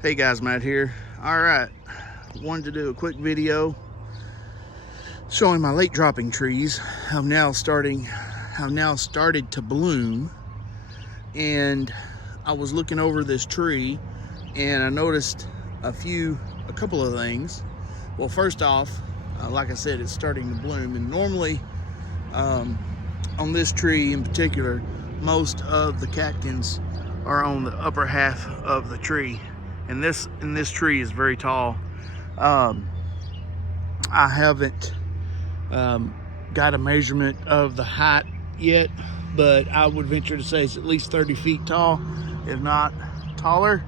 Hey guys, Matt here. All right, wanted to do a quick video showing my late dropping trees have now started to bloom. And I was looking over this tree and I noticed a couple of things. Well, first off, like I said, it's starting to bloom, and normally on this tree in particular, most of the catkins are on the upper half of the tree. And this tree is very tall. I haven't got a measurement of the height yet, but I would venture to say it's at least 30 feet tall, if not taller.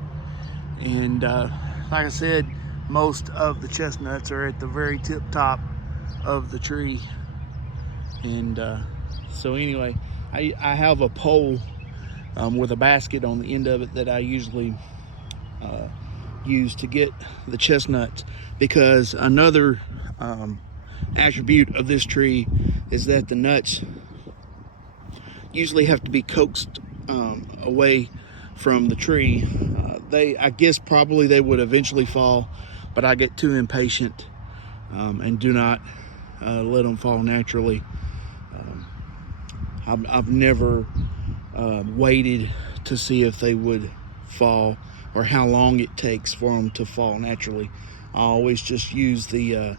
And like I said, most of the chestnuts are at the very tip top of the tree. And so anyway, I have a pole with a basket on the end of it that I usually use to get the chestnuts, because another attribute of this tree is that the nuts usually have to be coaxed away from the tree. I guess probably they would eventually fall, but I get too impatient and do not let them fall naturally. I've never waited to see if they would fall or how long it takes for them to fall naturally. I always just use the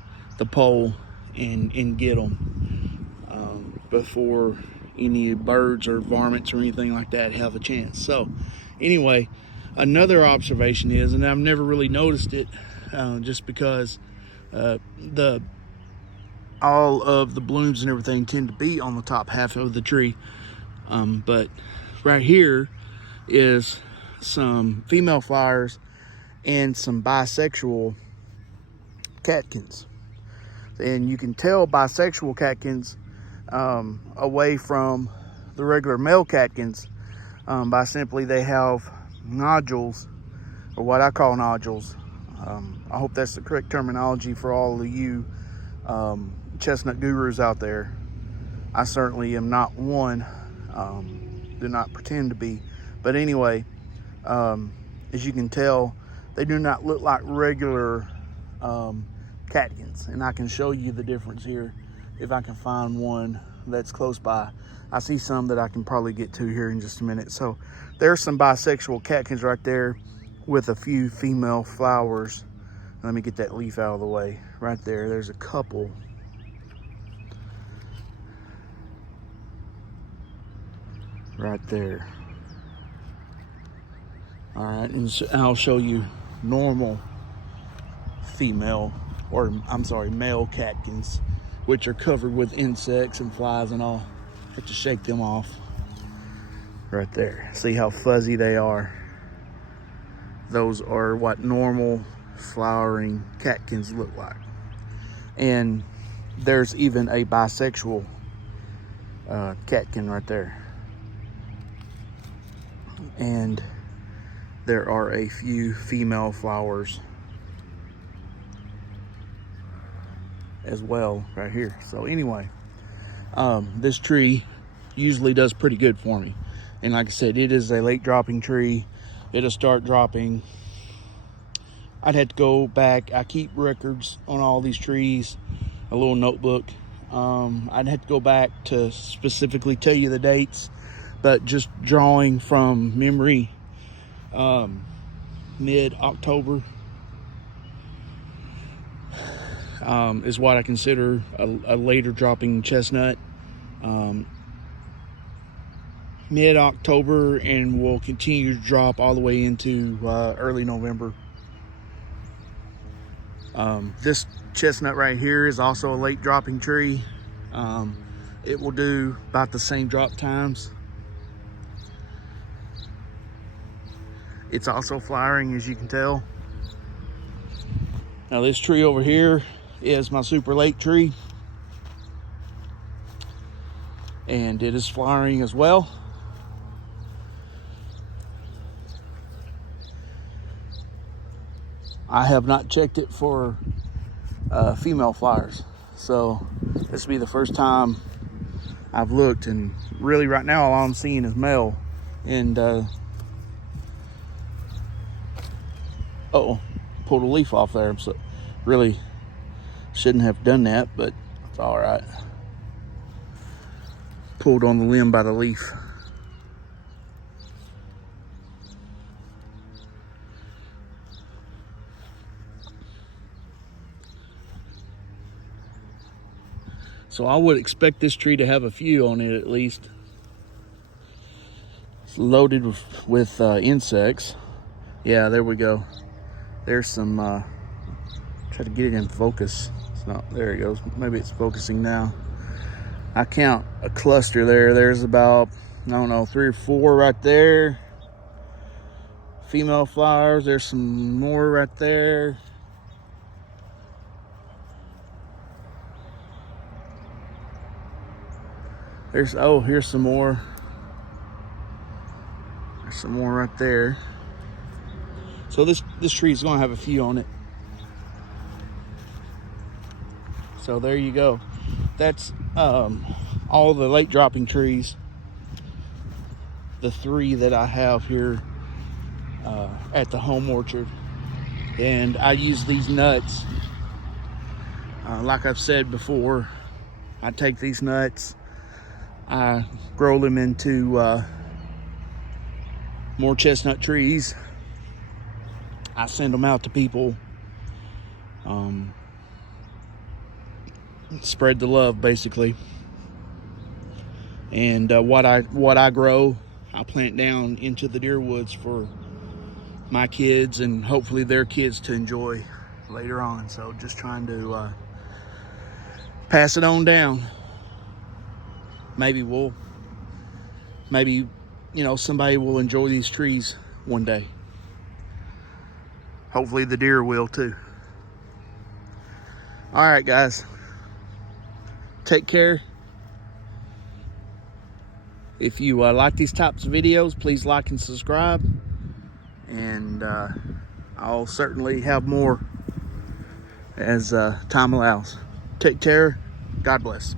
pole and get them before any birds or varmints or anything like that have a chance. So anyway, another observation is, and I've never really noticed it, just because all of the blooms and everything tend to be on the top half of the tree, but right here is some female flowers and some bisexual catkins. And you can tell bisexual catkins away from the regular male catkins by simply they have nodules, or what I call nodules. I hope that's the correct terminology for all of you chestnut gurus out there. I certainly am not one, do not pretend to be, but anyway, as you can tell, they do not look like regular catkins, and I can show you the difference here if I can find one that's close by. I see some that I can probably get to here in just a minute. So there's some bisexual catkins right there with a few female flowers. Let me get that leaf out of the way. Right there, there's a couple. Right there. All right, and I'll show you normal male catkins, which are covered with insects and flies and all. I have to shake them off. Right there. See how fuzzy they are? Those are what normal flowering catkins look like. And there's even a bisexual catkin right there. And there are a few female flowers as well right here. So anyway, this tree usually does pretty good for me. And like I said, it is a late dropping tree. It'll start dropping. I'd have to go back. I keep records on all these trees, a little notebook. I'd have to go back to specifically tell you the dates, but just drawing from memory, mid-October is what I consider a later dropping chestnut. Mid-October, and will continue to drop all the way into early November. This chestnut right here is also a late dropping tree. It will do about the same drop times. It's also flowering, as you can tell. Now this tree over here is my super late tree, and it is flowering as well. I have not checked it for female flowers, so this will be the first time I've looked, and really right now all I'm seeing is male. And Uh-oh, pulled a leaf off there. So really shouldn't have done that, but it's all right. Pulled on the limb by the leaf. So I would expect this tree to have a few on it at least. It's loaded with insects. Yeah, there we go. There's some, try to get it in focus. It's not, there it goes. Maybe it's focusing now. I count a cluster there. There's about, I don't know, 3 or 4 right there. Female flowers. There's some more right there. There's, oh, here's some more. There's some more right there. So this tree is going to have a few on it. So there you go. That's all the late dropping trees. The 3 that I have here at the home orchard. And I use these nuts. Like I've said before, I take these nuts, I grow them into more chestnut trees. I send them out to people. Spread the love, basically. And what I grow, I plant down into the deer woods for my kids and hopefully their kids to enjoy later on. So just trying to pass it on down. Maybe you know, somebody will enjoy these trees one day. Hopefully the deer will too. All right, guys. Take care. If you like these types of videos, please like and subscribe. And I'll certainly have more as time allows. Take care. God bless.